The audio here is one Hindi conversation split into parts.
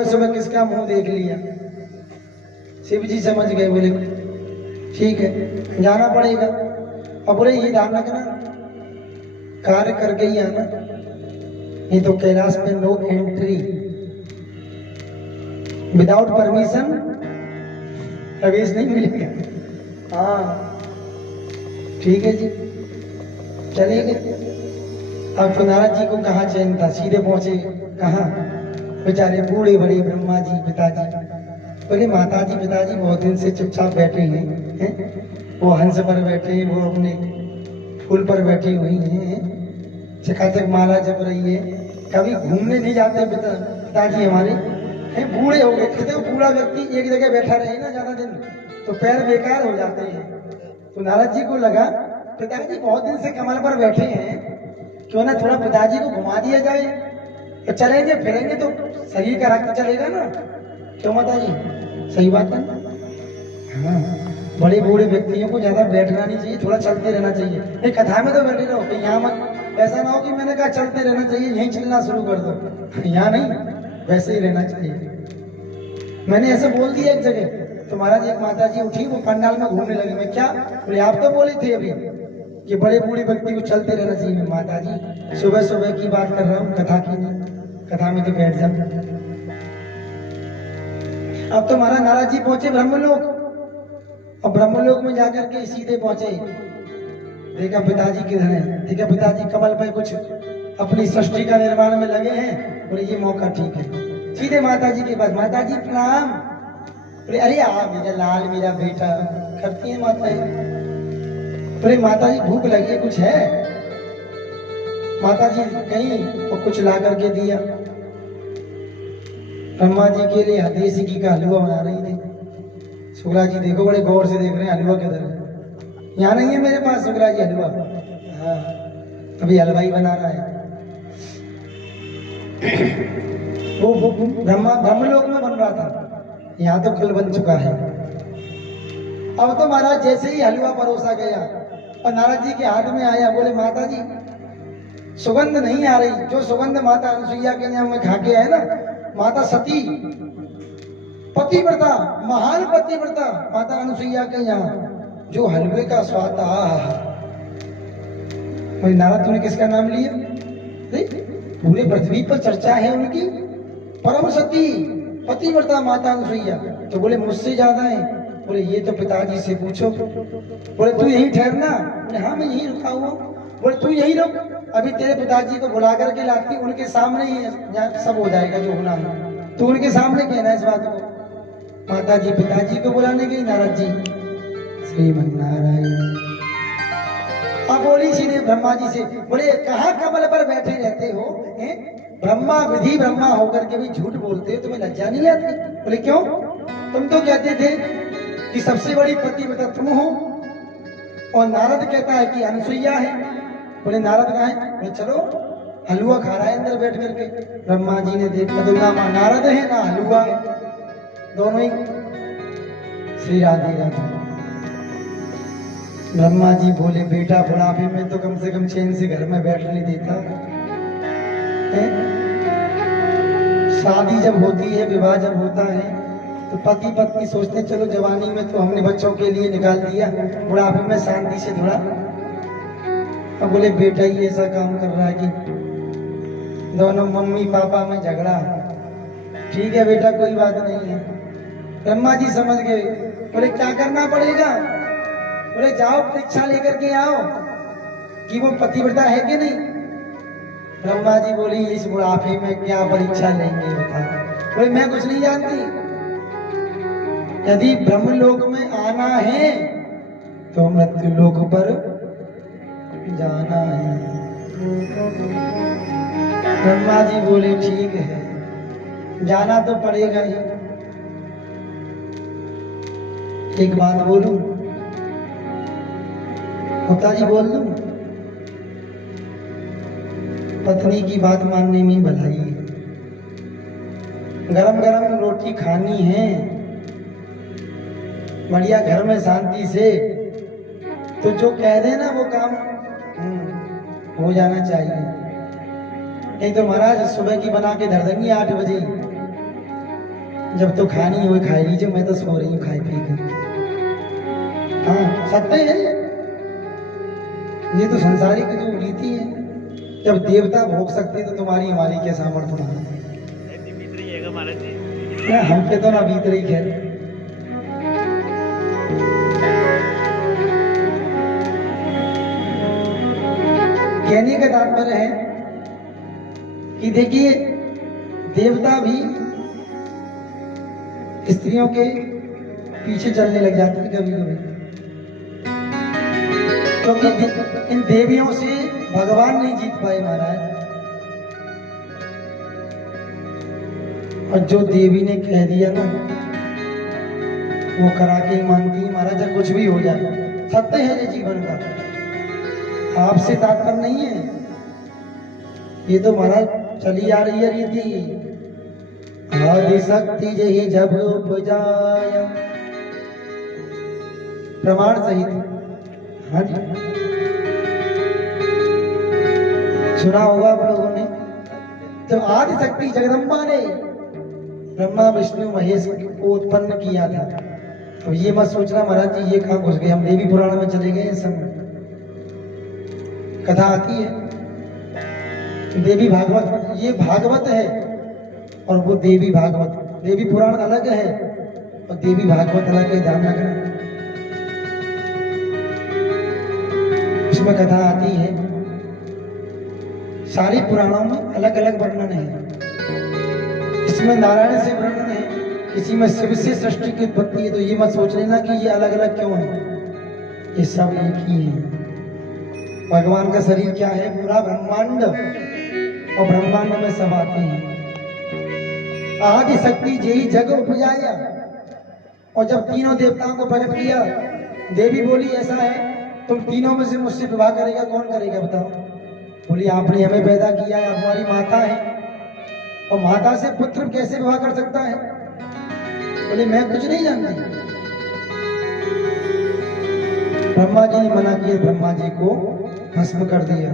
सुबह सुबह किसका मुंह देख लिया। शिव जी समझ गए, बोले ठीक है जाना पड़ेगा। अब बोले ये ध्यान रखना कार्य करके ही आना, नहीं तो कैलाश पे नो एंट्री, विदाउट परमिशन प्रवेश नहीं मिलेगा। हाँ ठीक है जी, चले गए। अब तो नारद जी को कहाँ चैन था, सीधे पहुंचे कहाँ, बेचारे बूढ़े बड़े ब्रह्मा जी पिताजी। बोले माता जी पिताजी बहुत दिन से चुपचाप बैठे हैं, वो हंस पर बैठे, वो अपने फूल पर बैठी हुई हैं, चकाचक माला जप रही है, कभी घूमने नहीं जाते पिताजी हमारे हैं, बूढ़े हो गए। कहते हो बूढ़ा व्यक्ति एक जगह बैठा रहे ना ज्यादा दिन तो पैर बेकार हो जाते हैं। तो नारद जी को लगा पिताजी बहुत दिन से कमल पर बैठे हैं, क्यों ना थोड़ा पिताजी को घुमा दिया जाए, तो चलेंगे फिरेंगे तो शरीर का रक्त चलेगा ना। क्यों माता जी, सही बात है। हाँ बड़े बूढ़े व्यक्तियों को ज्यादा बैठना नहीं चाहिए, थोड़ा चलते रहना चाहिए। एक कथा में तो बैठे रहो, कहीं यहाँ मत, ऐसा ना हो कि मैंने कहा चलते रहना चाहिए यहीं चलना शुरू कर दो, यहाँ नहीं, वैसे ही रहना चाहिए। मैंने ऐसे बोल दिया एक जगह, तो महाराज एक माता जी उठी, वो पंडाल में घूमने लगी। मैं क्या बोले, आप तो बोले थे अभी कि बड़े बूढ़े व्यक्ति को चलते रहना चाहिए। माता जी सुबह सुबह की बात कर रहा हूँ, कथा की नहीं, कथा में तो बैठ जाओ। अब तो महाराज नारद जी पहुंचे ब्रह्मलोक, और ब्रह्मलोक में जाकर के सीधे पहुंचे, देखा पिताजी किधर है, देखा पिताजी कमल पे कुछ अपनी सृष्टि का निर्माण में लगे हैं। बोले ये मौका ठीक है, सीधे माता जी के पास, माता जी प्रणाम। बोले अरे मेरा लाल मेरा बेटा, करती है माता। बोले माता जी भूख लगी है, कुछ है? माता जी कहीं और कुछ ला करके दिया। ब्रह्मा जी के लिए देसी घी का हलवा बना रही थी। शुक्ला जी देखो बड़े गौर से देख रहे हैं, हलवा किधर है? यहाँ नहीं है मेरे पास शुक्ला जी हलवा। हाँ अभी हलवाई बना रहा है। वो ब्रह्मलोक में बन रहा था, यहाँ तो कल बन चुका है। अब तो महाराज जैसे ही हलवा परोसा गया और नारद जी के हाथ में आया, बोले माता जी सुगंध नहीं आ रही, जो सुगंध माता अनुसुईया के यहाँ में खा के आए ना, माता सती पतिव्रता, महान पतिव्रता माता अनुसुईया के यहाँ जो हलवे का स्वाद आ। नारद तूने किसका नाम लिया? पूरे पृथ्वी पर चर्चा है उनकी, परम सती पतिव्रता माता अनुसुईया। तो बोले मुझसे ज्यादा है? बोले ये तो पिताजी से पूछो। बोले तू यहीं ठहरना? बोले हाँ मैं यहीं रुका हुआ। बोले तू यहीं रुक, अभी तेरे पिताजी को बुला करके लाती, उनके सामने ही सब हो जाएगा जो होना है, तो उनके सामने कहना इस बात को। माता जी पिताजी को बुलाने गई, नारद जी श्रीमन्नारायण। अब बोली सीधे ब्रह्मा जी से, बोले कहाँ कमल पर बैठे रहते हो? ब्रह्मा विधि ब्रह्मा होकर के भी झूठ बोलते हो, तुम्हें लज्जा नहीं आती? बोले क्यों? तुम तो कहते थे कि सबसे बड़ी पतिव्रता तुम हो, और नारद कहता है कि अनुसुईया है। बोले नारद कहाँ है? बोले चलो हलवा खा रहा है अंदर बैठ करके। ब्रह्मा जी ने देखा तो ना नारद है ना हलवा है, दोनों ही। श्री राधे राधे। ब्रह्मा जी बोले बेटा बुढ़ापे में तो कम से कम चैन से घर में बैठने देता है। शादी जब होती है, विवाह जब होता है, तो पति पत्नी सोचते चलो जवानी में तो हमने बच्चों के लिए निकाल दिया, बुढ़ापे में शांति से थोड़ा। अब बोले बेटा ही ऐसा काम कर रहा है कि दोनों मम्मी पापा में झगड़ा। ठीक है बेटा कोई बात नहीं है। ब्रह्मा जी समझ गए, बोले क्या करना पड़ेगा? बोले जाओ परीक्षा लेकर के आओ कि वो पतिव्रता है कि नहीं। ब्रह्मा जी बोली इस बुढ़ापे में क्या परीक्षा लेंगे बताओ? बोले मैं कुछ नहीं जानती, यदि ब्रह्मलोक में आना है तो मृत्यु लोक पर जाना है। ब्रह्मा जी बोले ठीक है, जाना तो पड़ेगा ही। एक बात बोलूं? पिता जी बोल दूं? पत्नी की बात मानने में भलाई है। गरम गरम रोटी खानी है, बढ़िया घर में शांति से, तो जो कह दे ना वो काम हो जाना चाहिए। नहीं तो महाराज सुबह की बना के धर देंगे 8 बजे, जब तो खानी हो खाई लीजिए, मैं तो सो रही हूँ खाई पी कर। हाँ सत्य है, ये तो संसारिक जो रीति है। जब देवता भोग सकते तो तुम्हारी हमारी क्या सामर्थ्य है? हम पे तो ना बीत रही है। कहने का तात्पर्य है कि देखिए देवता भी स्त्रियों के पीछे चलने लग जाते हैं कभी कभी, क्योंकि इन देवियों से भगवान नहीं जीत पाए महाराज। और जो देवी ने कह दिया ना वो करा के ही मानती है महाराज, कुछ भी हो जाए। सत्य है ये जीवन का, आपसे तात्पर्य नहीं है, ये तो महाराज चली आ रही है रीति। आदिशक्ति जही जब उपजाया, प्रमाण सहित। हाँ जी सुना होगा आप लोगों ने, जब आदिशक्ति जगदम्बा ने ब्रह्मा विष्णु महेश को उत्पन्न किया था, तो ये मत सोचना महाराज जी ये कहाँ घुस गए, हम देवी पुराण में चले गए। इस समय कथा आती है देवी भागवत, ये भागवत है और वो देवी भागवत। देवी पुराण अलग है और देवी भागवत अलग है, ध्यान रखना। उसमें कथा आती है, सारे पुराणों में अलग अलग वर्णन है। इसमें नारायण से वर्णन है, किसी में शिव से सृष्टि की उत्पत्ति है। तो ये मत सोच लेना कि ये अलग अलग क्यों है, ये सब एक ही है। भगवान का शरीर क्या है, पूरा ब्रह्मांड, और ब्रह्मांड में सब आते हैं। आदि शक्ति जय जग उपजाया, और जब तीनों देवताओं को प्रकट किया, देवी बोली ऐसा है तुम तीनों में से मुझसे विवाह करेगा, कौन करेगा बताओ? बोली आपने हमें पैदा किया है, हमारी माता है, और माता से पुत्र कैसे विवाह कर सकता है? बोले मैं कुछ नहीं जानती। ब्रह्मा जी ने मना किया, ब्रह्मा जी को भस्म कर दिया।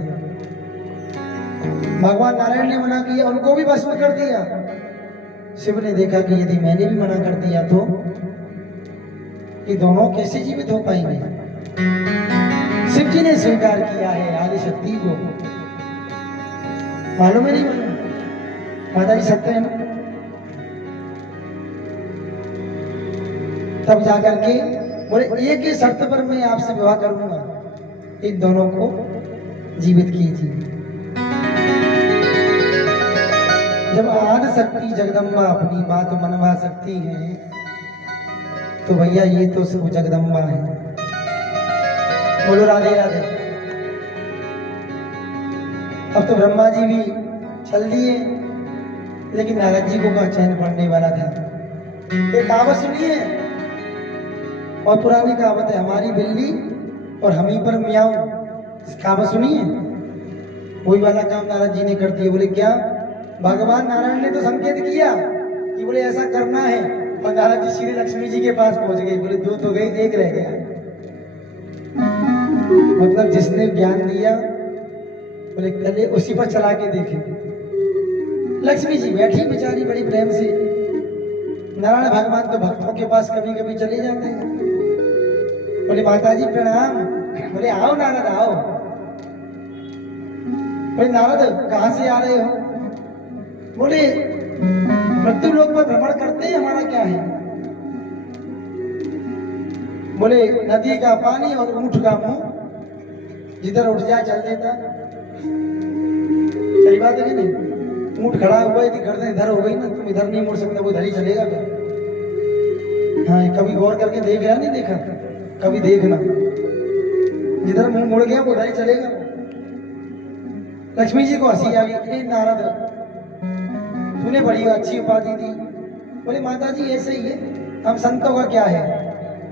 भगवान नारायण ने मना किया, उनको भी भस्म कर दिया। शिव ने देखा कि यदि मैंने भी मना कर दिया तो ये दोनों कैसे जीवित हो पाएंगे। शिव जी ने स्वीकार किया है आदिशक्ति को, मालूम है नहीं मालूम? माता जी सत्य है ना। तब जाकर के बोले एक ही शर्त पर मैं आपसे विवाह करूंगा, इन दोनों को जीवित कीजिए। जब आदिशक्ति जगदम्बा अपनी बात मनवा सकती है तो भैया ये तो सब जगदम्बा है। बोलो राधे राधे। अब तो ब्रह्मा जी भी चल दिए, लेकिन नारद जी को कहाँ चैन पड़ने वाला था। एक कहावत सुनिए, और पुरानी कहावत है, हमारी बिल्ली और हम ही पर मियाऊं। इस कहावत सुनिए, वही वाला काम नारद जी ने कर दिया। बोले क्या? भगवान नारायण ने तो संकेत किया कि बोले ऐसा करना है, और नारद जी श्री लक्ष्मी जी के पास पहुंच गए। बोले दो तो गई, एक रह गया। मतलब जिसने ज्ञान दिया बोले पहले उसी पर चला के देखे। लक्ष्मी जी बैठी बेचारी बड़ी प्रेम से। नारायण भगवान तो भक्तों के पास कभी कभी चले जाते हैं। बोले माता जी प्रणाम। बोले आओ नारद आओ। बोले नारद कहाँ से आ रहे हो? बोले मृत्यु लोक पर भ्रमण करते हैं, हमारा क्या है? बोले नदी का पानी और ऊंट का मुंह, जिधर उठ जाए चल देता। सही बात है कि नहीं? ऊंट खड़ा हुआ है, गर्दन इधर हो गई ना, तुम इधर नहीं मुड़ सकते, वो इधर ही चलेगा। हाँ कभी गौर करके देख रहा नहीं देखा? कभी देखना, जिधर मुंह मुड़ गया वो उधर ही चलेगा। लक्ष्मी जी को हंसी आ गई, नारद तूने बड़ी अच्छी उपाधि दी। बोले माता जी ऐसे ही है, हम संतों का क्या है,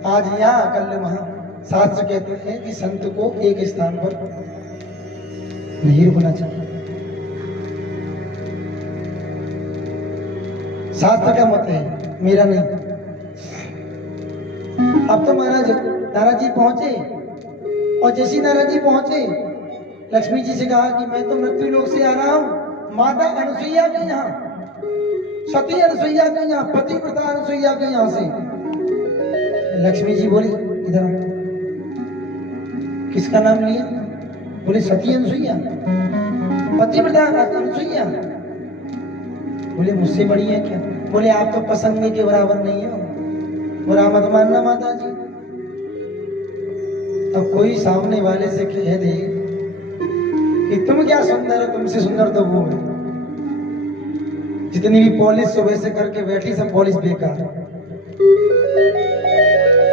आज यहाँ कल वहां। शास्त्र कहते हैं कि संत को एक स्थान पर नहीं रुकना चाहिए। शास्त्र का मत है, मेरा नहीं। अब तो महाराज नारद जी पहुंचे, और जैसे नारद जी पहुंचे लक्ष्मी जी से कहा कि मैं तो मृत्यु लोक से आ रहा हूं, माता अनुसुईया भी यहाँ। सती अनसुईया के यहाँ, पतिव्रता अनसुईया के यहाँ से। लक्ष्मी जी बोली इधर, किसका नाम लिया? बोले सती अनसुईया, पतिव्रता अनसुईया। बोले मुझसे बड़ी है क्या? बोले आप तो पसंद के बराबर नहीं हो, बुरा मत मानना माता जी। अब कोई सामने वाले से कह दे कि तुम क्या सुंदर हो, तुमसे सुंदर तो वो है। जितनी भी पॉलिश सुबह से करके बैठी, सब पॉलिश बेकार।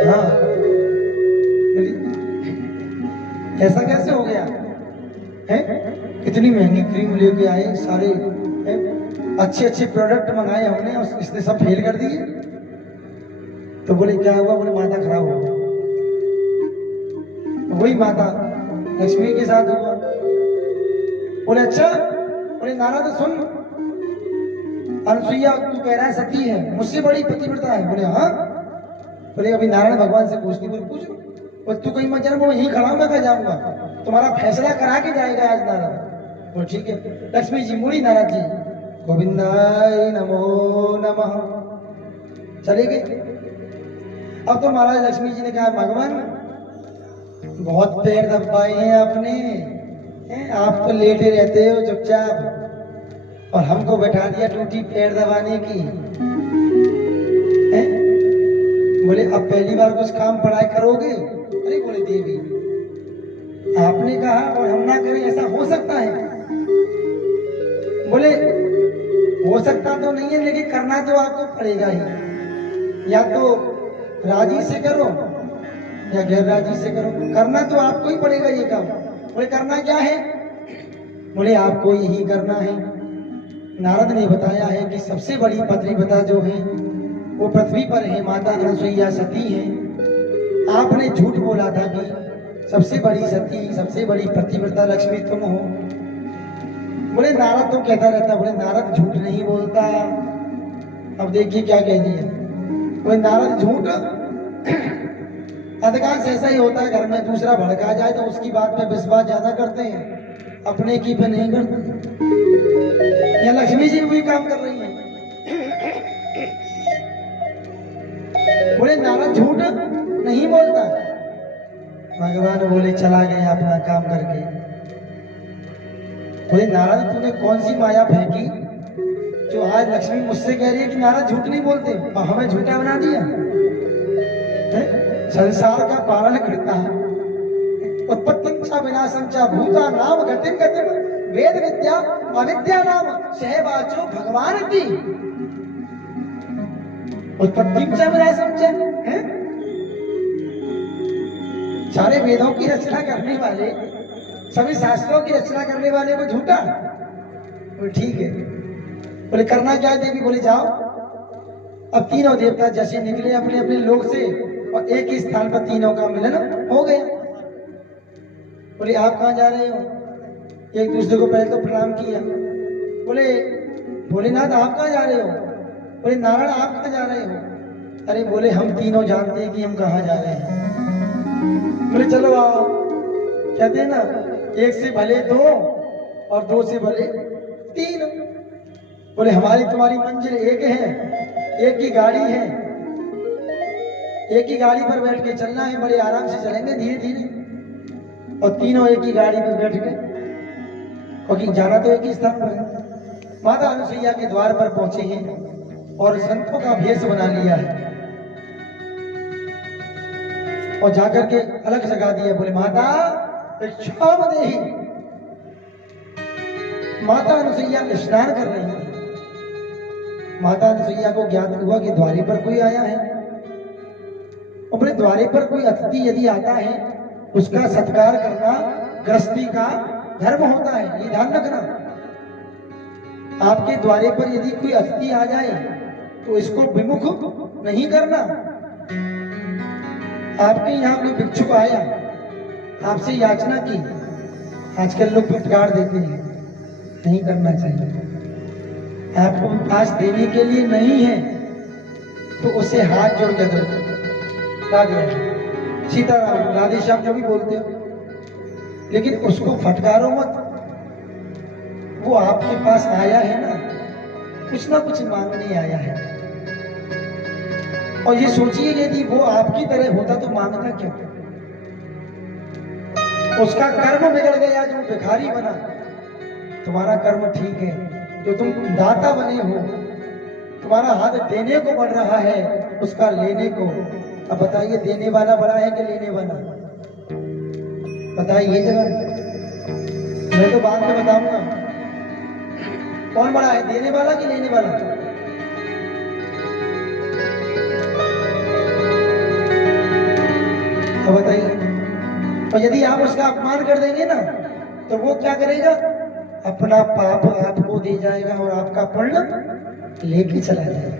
हाँ, ऐसा कैसे हो गया है? इतनी महंगी क्रीम लेके आए, सारे अच्छे अच्छे प्रोडक्ट मंगाए हमने और इसने सब फेल कर दिए। तो बोले क्या हुआ? बोले माता खराब हो गई। वही माता लक्ष्मी के साथ हुआ। बोले अच्छा? बोले नारद सुन, अनसुईया तू कह रहा है सती है, मुझसे बड़ी पतिव्रता है। बोले हाँ। बोले अभी नारायण भगवान से पूछती। बोले पूछो। और तू कहीं मत जाना, मैं यहीं खड़ा हूं, मैं कहा जाऊंगा, तुम्हारा फैसला करा के जाएगा आज नारद। बोले ठीक है। लक्ष्मी जी मुड़ी, नारद जी गोविंदाय नमो नमः, चले गए। अब तो महाराज लक्ष्मी जी ने कहा भगवान बहुत पैर दबाए हैं आपने, आप तो लेटे रहते हो चुपचाप और हमको बैठा दिया टूटी पैर दबाने की। बोले अब पहली बार कुछ काम पढ़ाई करोगे? अरे बोले देवी आपने कहा और हम ना करें, ऐसा हो सकता है? बोले हो सकता तो नहीं है, लेकिन करना तो आपको पड़ेगा ही। या तो राजी से करो या गैर राजी से करो, करना तो आपको ही पड़ेगा ये काम। बोले करना क्या है? बोले आपको यही करना है। नारद ने बताया है कि सबसे बड़ी पतिव्रता जो है वो पृथ्वी पर है, माता अनसुईया सती है। आपने झूठ बोला था कि सबसे बड़ी सती, सबसे बड़ी पतिव्रता लक्ष्मी तुम हो। बोले नारद तो कहता रहता। बोले नारद झूठ नहीं बोलता। अब देखिए क्या कह दिया। बोले नारद झूठ अधिकांश ऐसा ही होता है, घर में दूसरा भड़का जाए तो उसकी बात पे विश्वास ज्यादा करते हैं, अपने की पे नहीं करते। या लक्ष्मी जी वही काम कर रही है। बोले नारद झूठ नहीं बोलता। भगवान बोले चला गया अपना काम करके। बोले नारद तूने कौन सी माया फेंकी जो आज लक्ष्मी मुझसे कह रही है कि नारद झूठ नहीं बोलते और हमें झूठा बना दिया है? संसार का पालन करता है, उत्पत्ति चा विनाशं चा भूता नाम गतिम गतिम वेद विद्या अविद्या नाम सहवाचो भगवान की। उत्पत्ति चा विनाशं चा है, सारे वेदों की रचना करने वाले, सभी शास्त्रों की रचना करने वाले को झूठा। ठीक है। बोले करना क्या देवी? बोले जाओ। अब तीनों देवता जैसे निकले अपने अपने लोक से और एक ही स्थान पर तीनों का मिलन हो गया। बोले आप कहाँ जा रहे हो? एक दूसरे को पहले तो प्रणाम किया। बोले भोलेनाथ आप कहाँ जा रहे हो? बोले नारायण आप कहाँ जा रहे हो? अरे बोले हम तीनों जानते हैं कि हम कहाँ जा रहे हैं। बोले चलो आओ। कहते हैं ना एक से भले दो और दो से भले तीन। बोले हमारी तुम्हारी मंजिल एक है, एक ही गाड़ी है, एक ही गाड़ी पर बैठ के चलना है, बड़े आराम से चलेंगे धीरे धीरे। और तीनों एक ही गाड़ी पर बैठ गए क्योंकि जाना तो एक ही स्थान पर है। माता अनुसुईया के द्वार पर पहुंचे हैं और संतों का भेष बना लिया है और जाकर के अलग जगा दिया। बोले माता क्षाम देहि। माता अनुसुईया स्नान कर रही है। माता अनुसुईया को ज्ञात हुआ कि द्वारे पर कोई आया है। अपने द्वारे पर कोई अतिथि यदि आता है उसका सत्कार करना गृहस्थी का धर्म होता है, ये ध्यान रखना। आपके द्वारे पर यदि कोई अतिथि आ जाए तो इसको विमुख नहीं करना। आपके यहाँ कोई भिक्षुक आया, आपसे याचना की, आजकल लोग फटकार देते हैं, नहीं करना चाहिए। आपको आज देने के लिए नहीं है तो उसे हाथ जोड़ के दो। राधे सीताराम राधे श्याम जो भी बोलते हो, लेकिन उसको फटकारो मत। वो आपके पास आया है ना, कुछ ना कुछ मांगने आया है। और ये सोचिए यदि वो आपकी तरह होता तो मांगता क्यों? उसका कर्म बिगड़ गया जो भिखारी बना। तुम्हारा कर्म ठीक है, जो तुम दाता बने हो, तुम्हारा हाथ देने को बढ़ रहा है, उसका लेने को। अब बताइए देने वाला बड़ा है कि लेने वाला? बताइए जरा, मैं तो बाद में बताऊंगा कौन बड़ा है, देने वाला कि लेने वाला? तो बताइए। और यदि आप उसका अपमान कर देंगे ना तो वो क्या करेगा? अपना पाप आपको दे जाएगा और आपका पुण्य लेके चला जाएगा।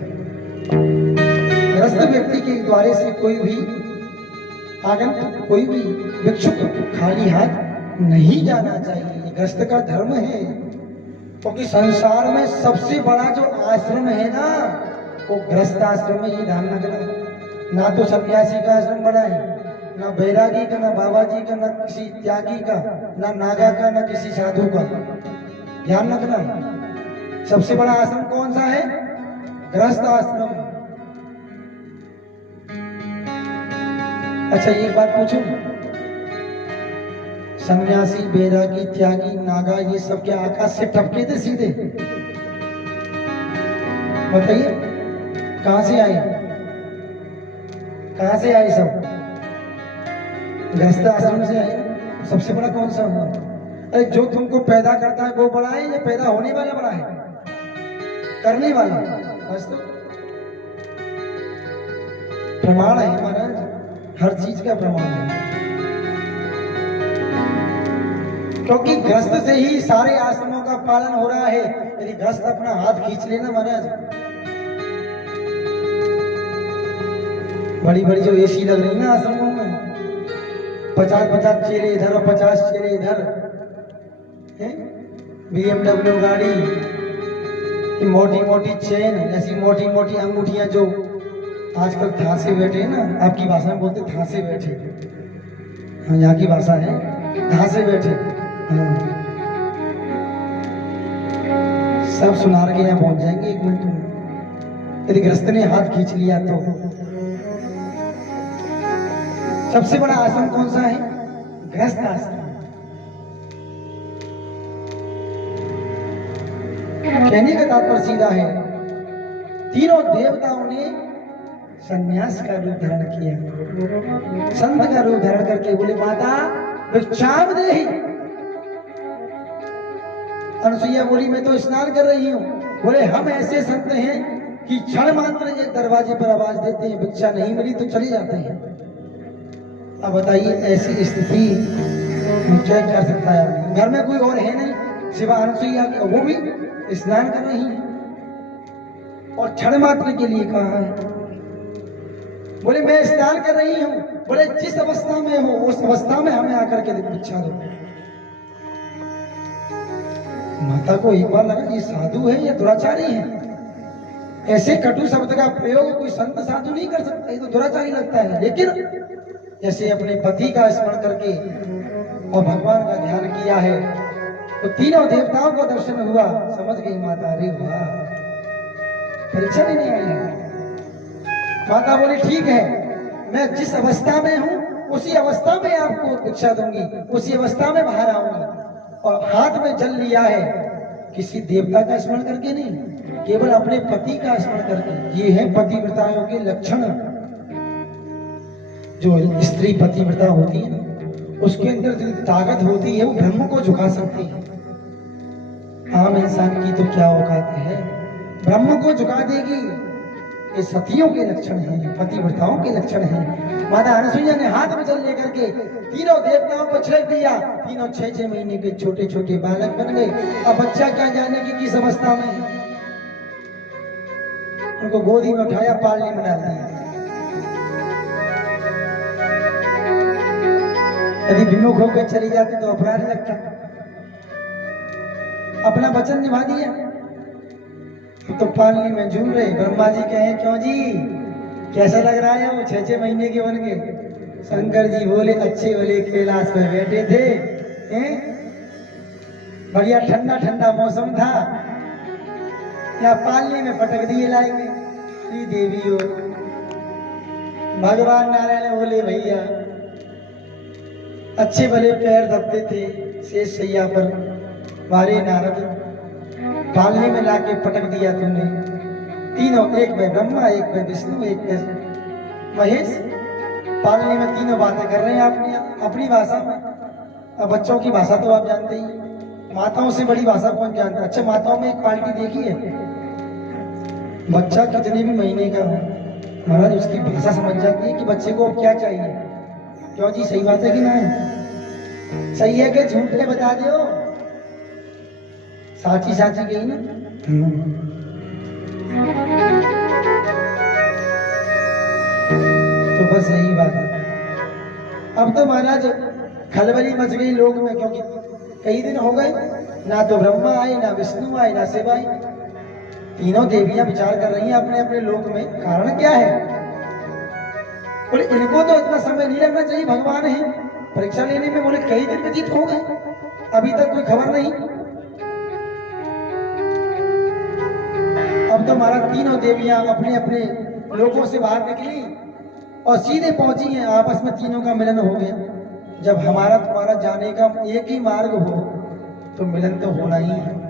ग्रस्त व्यक्ति के द्वारे से कोई भी आगंतुक, कोई भी भिक्षुक खाली हाथ नहीं जाना चाहिए। ग्रस्त का धर्म है, क्योंकि संसार में सबसे बड़ा जो आश्रम है ना वो ग्रस्त आश्रम है। ये ध्यान रखना। ना तो सन्यासी का आश्रम बड़ा है, ना बैरागी का, ना बाबा जी का, ना किसी त्यागी का, ना नागा का, ना किसी साधु का। ध्यान रखना। सबसे बड़ा आश्रम कौन सा है? गृहस्थ आश्रम। अच्छा एक बात पूछूं, सन्यासी, बैरागी, त्यागी, नागा, ये सब क्या आकाश से टपके थे सीधे? बताइए कहां से आए? कहां से आए? सब गृहस्थ आश्रम से आए। सबसे बड़ा कौन सा हुआ? अरे जो तुमको पैदा करता है वो बड़ा है या पैदा होने वाला बड़ा है? करने वाला। बस तो प्रमाण है महाराज, हर चीज का प्रमाण है। क्योंकि ग्रस्त से ही सारे आश्रमों का पालन हो रहा है। यदि ग्रस्त अपना हाथ खींच लेना महाराज, बड़ी बड़ी जो एसी लग रही ना आश्रमों में, 50-50 चेले इधर और 50 चेले इधर, BMW गाड़ी, मोटी मोटी चेन, ऐसी मोटी मोटी अंगूठियां जो आजकल थासे बैठे हैं ना, आपकी भाषा में बोलते थासे बैठे, हाँ यहाँ की भाषा है थासे बैठे। हाँ सब सुनार के यहाँ पहुंच जाएंगे 1 मिनट में, यदि ग्रस्त ने हाथ खींच लिया तो। सबसे बड़ा आश्रम कौन सा है? गृहस्थ आश्रम। कहने का तात्पर्य सीधा है, तीनों देवताओं ने संन्यास का रूप धारण किया, संत का रूप धारण करके बोले माता भिक्षाम देहि। अनुसुईया बोली मैं तो स्नान कर रही हूँ। बोले हम ऐसे संत हैं कि क्षण मात्र ये दरवाजे पर आवाज देते हैं, भिक्षा नहीं मिली तो चले जाते हैं। अब बताइए ऐसी स्थिति क्या कर सकता है? घर में कोई और है नहीं सिवा अनुसुईया की, वो भी स्नान कर रही है और क्षण मात्र के लिए कहा है। बोले मैं स्नान कर रही हूं। बोले जिस अवस्था में हो उस अवस्था में हमें आकर के भिक्षा दो। माता को एक बार लगा ये साधु है या दुराचारी है। ऐसे कटु शब्द का प्रयोग कोई संत साधु नहीं कर सकता, ये तो दुराचारी लगता है। लेकिन जैसे अपने पति का स्मरण करके और भगवान का ध्यान किया है तो तीनों देवताओं का दर्शन हुआ। समझ गई माता, अरे वाह परीक्षा नहीं आई है। माता बोली ठीक है, मैं जिस अवस्था में हूं उसी अवस्था में आपको भिक्षा दूंगी, उसी अवस्था में बाहर आऊंगी। और हाथ में जल लिया है, किसी देवता का स्मरण करके नहीं, केवल अपने पति का स्मरण करके। ये है पतिव्रताओं के लक्षण। जो स्त्री पतिव्रता होती है उसके अंदर जो ताकत होती है वो ब्रह्म को झुका सकती है। आम इंसान की तो क्या औकात है, ब्रह्म को झुका देगी। ये सतियों के लक्षण हैं, पतिव्रताओं के लक्षण हैं। माता अनुसुईया ने हाथ में जल लेकर के तीनों देवताओं को छिड़क दिया। तीनों 6-6 महीने के छोटे छोटे बालक बन गए। अब बच्चा क्या जाने की किस अवस्था में, उनको गोदी में उठाया, पालने में डाल दिया। यदि विमुख होकर चली जाती तो अपराध लगता। अपना वचन निभा दिया तो पालने में झूम रहे। ब्रह्मा जी कहे क्यों जी कैसा लग रहा है? वो 6-6 महीने के बन गए। शंकर जी बोले अच्छे वाले कैलाश में बैठे थे, बढ़िया ठंडा ठंडा मौसम था, या पालने में पटक दिए लाएंगे। श्री देवी हो भगवान नारायण बोले भैया अच्छे भले पैर दबते थे शेष सैया पर, वारे नारद पालने में लाके पटक दिया तूने तीनों, एक में ब्रह्मा, एक में विष्णु, एक में महेश। पालने में तीनों बातें कर रहे हैं अपनी भाषा में। अब बच्चों की भाषा तो आप जानते ही, माताओं से बड़ी भाषा कौन जानता है। अच्छा माताओं में एक क्वालिटी देखी है, बच्चा कितने भी महीने का हो महाराज उसकी भाषा समझ जाती है कि बच्चे को क्या चाहिए। क्यों जी, सही बात है कि ना है? सही है कि झूठ ने बता दो, साची साची गई ना। तो बस यही बात है। अब तो महाराज खलबली मच गई लोक में, क्योंकि कई दिन हो गए ना तो ब्रह्मा आए, ना विष्णु आए, ना शिव आए। तीनों देवियां विचार कर रही हैं अपने अपने लोक में, कारण क्या है। बोले इनको तो इतना समय नहीं लगना चाहिए, भगवान है परीक्षा लेने में। बोले कई दिन व्यतीत हो गए अभी तक कोई खबर नहीं। अब तो हमारा तीनों देवियां अपने अपने लोकों से बाहर निकली और सीधे पहुंची हैं, आपस में तीनों का मिलन हो गया। जब हमारा तुम्हारा जाने का एक ही मार्ग हो तो मिलन तो होना ही है।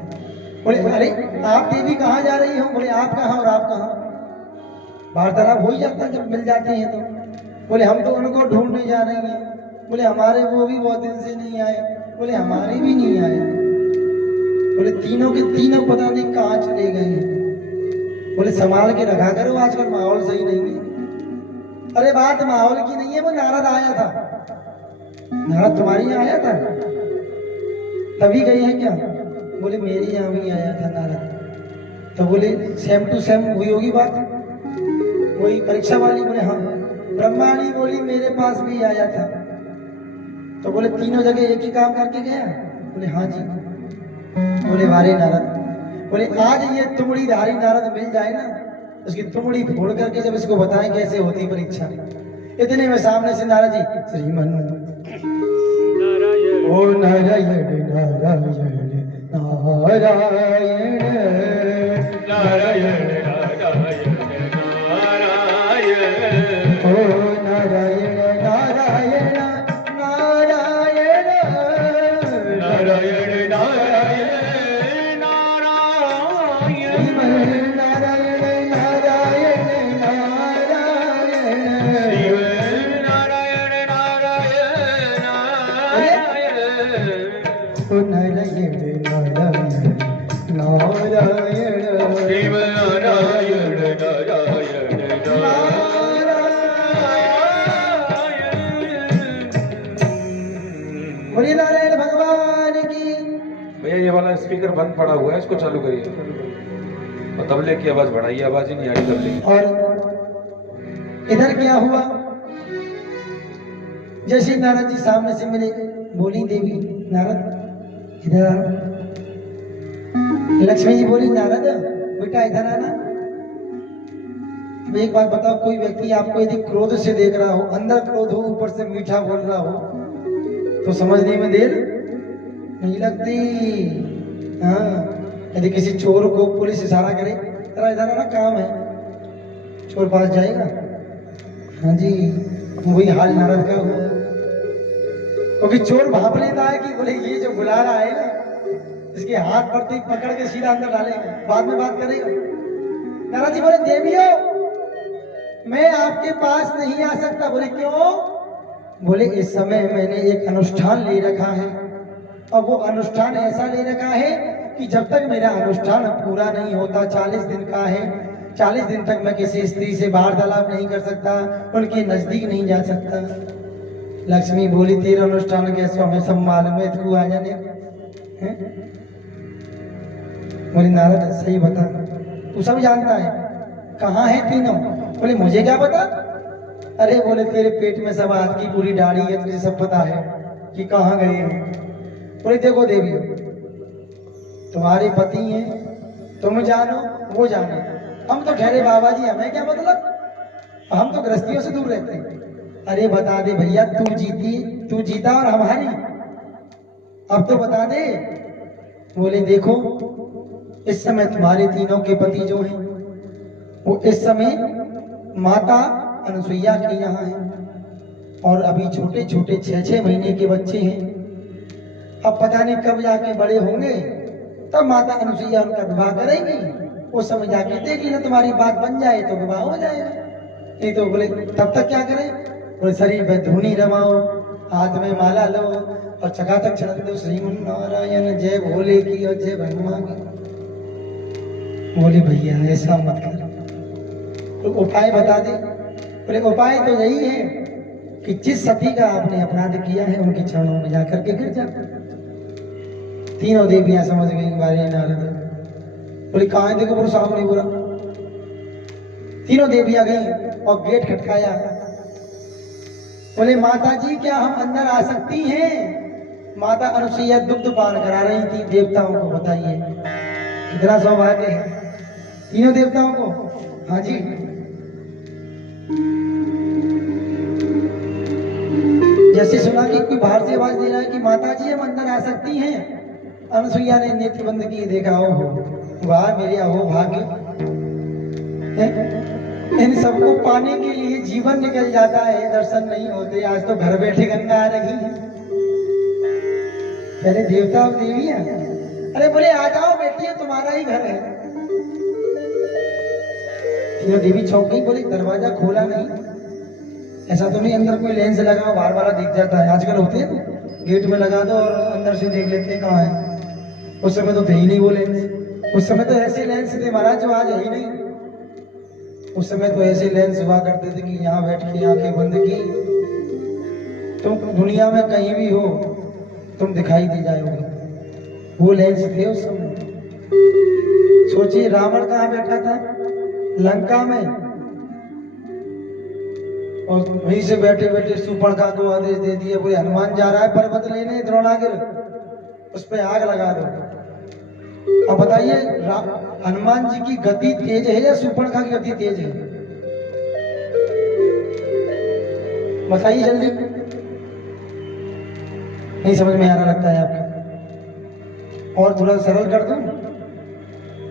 बोले अरे आप देवी कहाँ जा रही हो? बोले आप कहाँ और आप कहाँ? वार्तालाप हो ही जाता है जब मिल जाते हैं तो। बोले हम तो उनको ढूंढने जा रही हैं। बोले हमारे वो भी बहुत दिन से नहीं आए। बोले हमारे भी नहीं आए। बोले तीनों के तीनों पता नहीं कहाँ चले गए हैं। बोले संभाल के रखा करो, आजकल माहौल सही नहीं है। अरे बात माहौल की नहीं है, वो नारद आया था। नारद तुम्हारे यहाँ आया था तभी गए हैं क्या? बोले मेरे यहाँ भी आया था नारद। तो बोले सेम टू सेम हुई होगी बात, वही परीक्षा वाली। बोले हाँ। ब्रह्माणी बोली मेरे पास भी आया था। तो बोले तीनों जगह एक ही काम करके गया? बोले हाँ जी। बोले वारे नारद, बोले आज ये तुमड़ी धारी नारद मिल जाए ना, उसकी तुमड़ी फोड़ करके जब इसको बताएं कैसे होती परीक्षा। इतने में सामने से नारद जी श्रीमन ओ नारायण नारायण नारायण नारायण नारायण ओ नारायण नारायण नारायण नारायण नारायण भगवान की। भैया ये वाला स्पीकर बंद पड़ा हुआ है, इसको चालू करिए और तबले की आवाज बढ़ाइए, आवाज ही नहीं आ रही तबले की। और इधर क्या हुआ, जैसे नारद जी सामने से मिले, बोली देवी नारद इधर। लक्ष्मी जी बोली नारद बेटा इधर आना। अब एक बात बताओ, कोई व्यक्ति आपको यदि क्रोध से देख रहा हो, अंदर क्रोध हो ऊपर से मीठा बोल रहा हो, तो समझने में देर नहीं लगती। हाँ, यदि किसी चोर को पुलिस इशारा करे तेरा इधर आना काम है, चोर पास जाएगा। हाँ जी, वही हाल नारद का हो, क्योंकि चोर भाप लेता है कि बोले ये जो बुला रहा है ना, इसके हाथ पर तो पकड़ के सीधा अंदर डालेगा, बाद में बात करेगा। नारद जी बोले देवियों मैं आपके पास नहीं आ सकता। बोले क्यों? बोले इस समय मैंने एक अनुष्ठान ले रखा है, और वो अनुष्ठान ऐसा ले रखा है कि जब तक मेरा अनुष्ठान पूरा नहीं होता, 40 दिन का है, 40 दिन तक मैं किसी स्त्री से वार्तालाप नहीं कर सकता, उनके नजदीक नहीं जा सकता। लक्ष्मी बोली तेरा अनुष्ठान कैसा हमें सब मालूम है, तू आ जाने। बोले नारद सही बता, तू सब जानता है, कहाँ है तीनों? बोले मुझे क्या पता। अरे बोले तेरे पेट में सब हाथ की पूरी दाढ़ी है, तुझे सब पता है कि कहाँ गए हैं। बोले देखो देवी तुम्हारे पति हैं, तुम जानो वो जाने, हम तो ठहरे बाबा जी, हमें क्या मतलब, हम तो गृहस्थियों से दूर रहते हैं। अरे बता दे भैया, तू जीता और हमारी, अब तो बता दे। बोले देखो इस समय तुम्हारे तीनों के पति जो हैं वो इस समय माता अनुसुईया के यहाँ हैं, और अभी छोटे छोटे 6-6 महीने के बच्चे हैं। अब पता नहीं कब जाके बड़े होंगे, तब माता अनुसुईया उनका विवाह करेगी। उस समय जाके देख लेना, तुम्हारी बात बन जाए तो विवाह हो जाएगा, नहीं तो बोले तब तक क्या करें? बोले शरीर में धूनी रमाओ, हाथ में माला लो और चकाचक छिड़क दो श्रीमन नारायण जय भोले की और जय हनुमान की। बोले भैया ऐसा मत करो, तो उपाय बता दे। बोले उपाय तो यही है कि जिस सती का आपने अपराध किया है उनके चरणों में जाकर के गिर जा। तीनों देवियां समझ गई बारे नारद। बोले कहाँ है? देखो सामने बोला। तीनों देवियां गई और गेट खटकाया। बोले माता जी क्या हम अंदर आ सकती हैं? माता अनुसुईया दुग्ध पान करा रही थी देवताओं को। बताइए कितना सौभाग्य है तीनों देवताओं को। हाँ जी। जैसे सुना कि कोई बाहर से आवाज दे रहा है कि माता जी हम अंदर आ सकती हैं, अनुसुईया ने नेत्र बंद किए, देखा ओहो वाह मेरे अहो भाग्य, इन सबको पाने के लिए जीवन निकल जाता है, दर्शन नहीं होते। आज तो घर बैठे गंगा आ रही है। पहले देवता और देवियां, अरे बोले आ जाओ बेटी तुम्हारा ही घर है। तीनों देवी चौंक गई। बोले दरवाजा खोला नहीं, ऐसा तो नहीं अंदर कोई लेंस लगा बाहर वाला दिख जाता है? आजकल होते हैं गेट में लगा दो और अंदर से देख लेते हैं कहाँ है। उस समय तो थे ही नहीं वो लेंस। उस समय तो ऐसे लेंस थे महाराज जो आज है ही नहीं। उस समय तो ऐसे लेंस हुआ करते थे कि यहाँ बैठ के आंखें बंद की, तुम दुनिया में कहीं भी हो तुम दिखाई दे जाओगे। वो लेंस थे उस समय। सोचिए रावण कहाँ बैठा था? लंका में, और वहीं से बैठे बैठे सुपर्णखा को आदेश दे दिया, बोले हनुमान जा रहा है पर्वत लेने द्रोणागिर, उस पे आग लगा दो। अब बताइए हनुमान जी की गति तेज है या सुपर्णखा की गति तेज है? बताइए जल्दी। नहीं समझ में आ रहा लगता है आपको? और थोड़ा सरल कर दूं,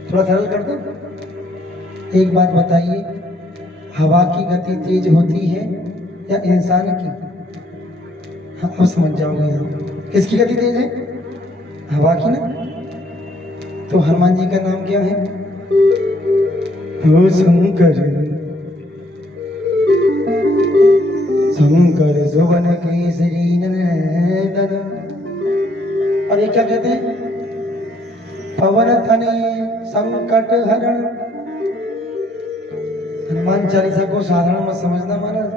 थोड़ा सरल कर दूं। एक बात बताइए, हवा की गति तेज होती है या इंसान की? हाँ अब समझ जाओगे आप। किसकी गति तेज है? हवा की ना। तो हनुमान जी का नाम क्या है? हो शंकर, शंकर सुवन केसरी नंदन। और ये क्या कहते हैं? पवन तनय संकट हरण। हनुमान चालीसा को साधारण मत समझना महाराज,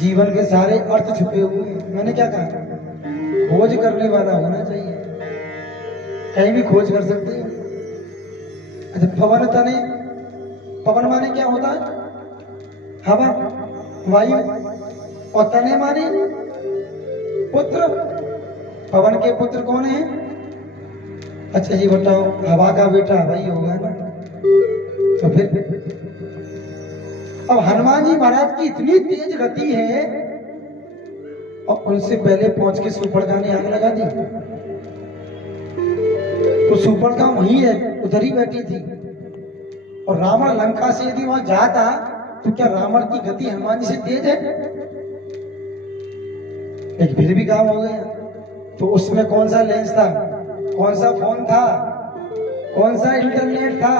जीवन के सारे अर्थ छुपे हुए हैं। मैंने क्या कहा? खोज करने वाला होना चाहिए, कहीं भी खोज कर सकते हैं। अच्छा पवन तने, पवन माने क्या होता है? हवा, वायु। और तने माने पुत्र। पवन के पुत्र कौन है? अच्छा जी बताओ, हवा का बेटा वही होगा ना। तो फिर अब हनुमान जी महाराज की इतनी तेज गति है और उनसे पहले पहुंच के सुपर्णखा ने आग लगा दी। तो सुपर्णखा वहीं है, उधर ही बैठी थी। और रावण लंका से यदि वहां जाता तो क्या रावण की गति हनुमान जी से तेज है? लेकिन फिर भी काम हो गया। तो उसमें कौन सा लेंस था, कौन सा फोन था, कौन सा इंटरनेट था?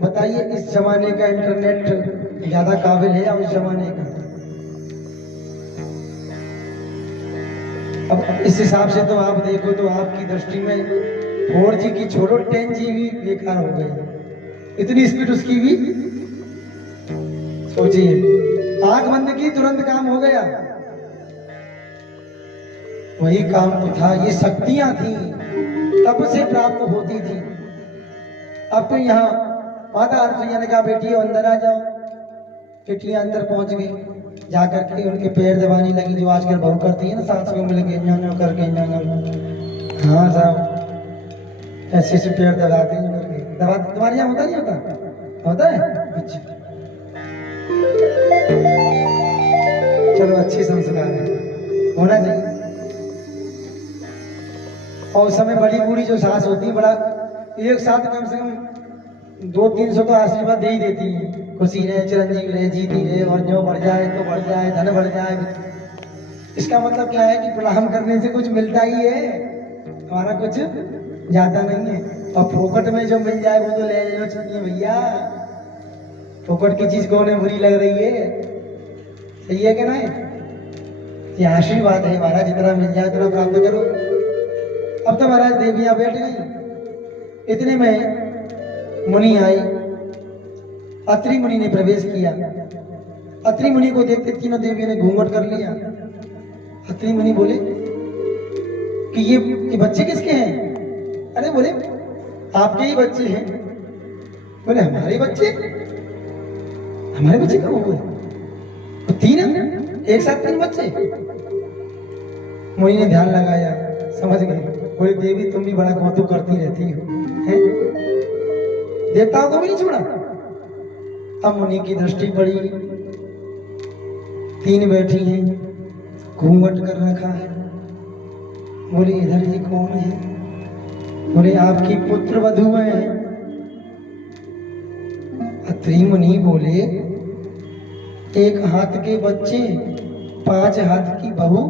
बताइए इस जमाने का इंटरनेट ज्यादा काबिल है या उस जमाने का? अब इस हिसाब से तो आप देखो तो आपकी दृष्टि में 4G की छोड़ो 10G भी बेकार हो गई। इतनी स्पीड उसकी भी। सोचिए आंख बंद की तुरंत काम हो गया। वही काम तो था, ये शक्तियां थी तब से प्राप्त होती थी। अब तो यहाँ माता अनुसुईया ने कहा बेटी अंदर आ जाओ। बेटियां अंदर पहुंच गई, जाकर के उनके पैर दबाने लगी, जो आजकल बहू करती है ना, सास को मिल के न्यो करके न्यो। हाँ साहब ऐसे ऐसे पैर दबाते हैं करके। दबा तुम्हारे यहाँ होता नहीं होता? होता है। अच्छा चलो अच्छे संस्कार है, होना चाहिए। और उस समय बड़ी बूढ़ी जो सास होती है बड़ा एक साथ कम से कम 200-300 तो आशीर्वाद दे ही देती है। खुशी रहे, चिरंजीव रहे, जीती रहे, और जो बढ़ जाए तो बढ़ जाए, धन बढ़ जाए। इसका मतलब क्या है कि प्रणाम करने से कुछ मिलता ही है, हमारा कुछ जाता नहीं है। और फोकट में जो मिल जाए वो तो ले लो, चाहिए भैया। फोकट की चीज कौन है बुरी लग रही है? सही है कि नहीं? ये आशीर्वाद है महाराज, जितना मिल जाए उतना प्राप्त करो। अब तो महाराज देवियां बैठ गई, इतने में मुनि आई। अत्रि मुनि ने प्रवेश किया। अत्रि मुनि को देखते तीनों देवियों ने घूंघट कर लिया। अत्रि मुनि बोले कि ये बच्चे किसके हैं? अरे बोले आपके ही बच्चे हैं। बोले हमारे बच्चे? हमारे बच्चे कब हुए? तो तीन, एक साथ 3 बच्चे। मुनि ने ध्यान लगाया, समझ गए। बोले देवी तुम भी बड़ा कौतुक करती रहती हो, हैं? देवताओं को भी नहीं छोड़ा। अब मुनि की दृष्टि पड़ी, 3 बैठी हैं, घूंघट कर रखा है। बोले इधर ये कौन है? बोले आपकी पुत्र वधू है। अत्रि मुनि बोले एक हाथ के बच्चे, 5 हाथ की बहू।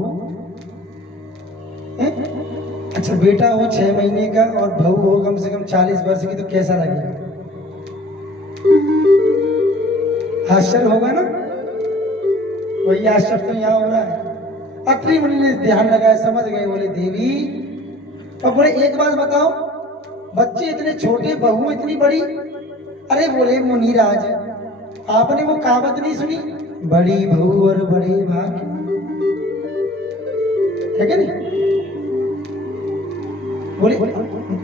अच्छा बेटा हो 6 महीने का और बहू हो कम से कम 40 वर्ष की, तो कैसा लगेगा? आश्चर्य होगा ना? वही आश्चर्य तो यहाँ हो रहा है। अत्रि मुनि ने ध्यान लगाया, समझ गए। बोले देवी, और बोले एक बात बताओ, बच्चे इतने छोटे, बहू इतनी बड़ी? अरे बोले मुनिराज, आपने वो कहावत नहीं सुनी, बड़ी बहू और बड़े भाग्य, है क्या नहीं? बोले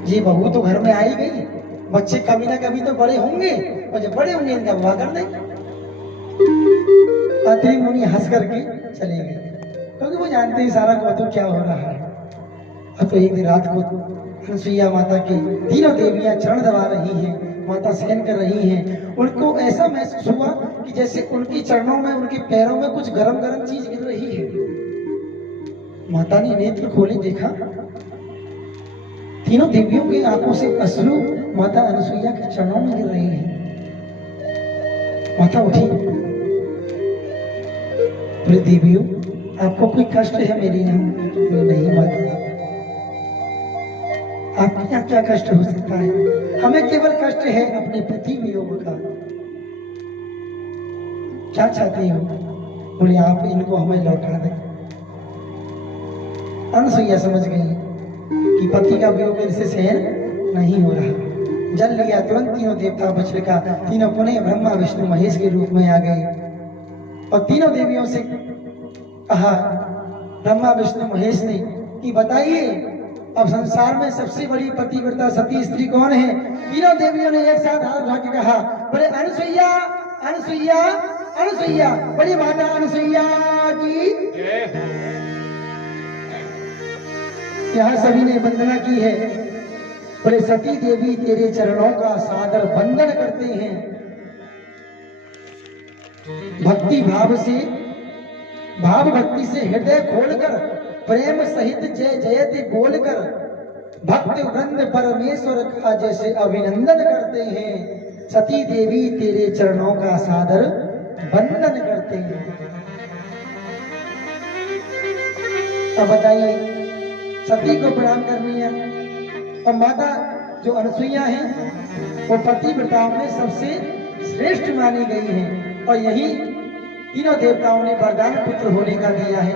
ये बहू तो घर में आई गई, बच्चे कभी ना कभी तो बड़े होंगे, और जब बड़े होंगे इनका विवाह कर देंगे। अत्रि मुनि हंस करके चले गए, क्योंकि वो जानते हैं सारा कौतुक क्या हो रहा है। अब तो एक दिन रात को अनसुईया माता की तीनों देवियां चरण दबा रही हैं, माता सहन कर रही हैं। उनको ऐसा महसूस हुआ कि जैसे उनके चरणों में, उनके पैरों में कुछ गरम गरम चीज गिर रही है। माता ने नेत्र खोले, देखा तीनों देवियों की आंखों से अश्रु माता अनसुईया के चरणों में गिर रहे हैं। माता उठी, बोले देवियों आपको कोई कष्ट है मेरे यहाँ? नहीं माता, आपके यहाँ क्या कष्ट हो सकता है? हमें केवल कष्ट है अपने पति वियोग का। क्या चाहते हो? बोले आप इनको हमें लौटा दें। अनसुईया समझ गई कि पति का वियोग इससे सहन नहीं हो रहा। जल लिया, तुरंत तीनों देवता बछड़े का, तीनों पुनः ब्रह्मा विष्णु महेश के रूप में आ गए और तीनों देवियों से कहा, ब्रह्मा विष्णु महेश ने, कि बताइए अब संसार में सबसे बड़ी पतिव्रता सती स्त्री कौन है? तीनों देवियों ने एक साथ हाथ उठा के कहा, बोले अनसुईया, अनसुईया, अनसुईया, बड़ी माता अनसुईया की। यहाँ सभी ने वंदना की है। बोले सती देवी तेरे चरणों का सादर वंदन करते हैं। भक्ति भाव से, भाव भक्ति से हृदय खोलकर, प्रेम सहित जय जयति बोलकर भक्त वृंद परमेश्वर का जैसे अभिनंदन करते हैं। सती देवी तेरे चरणों का सादर वंदन करते हैं। अब बताइए, सती को प्रणाम करनी है, और माता जो अनसुईया हैं वो पतिव्रताओं में सबसे श्रेष्ठ मानी गई हैं, और यही तीनों देवताओं ने वरदान पुत्र होने का दिया है।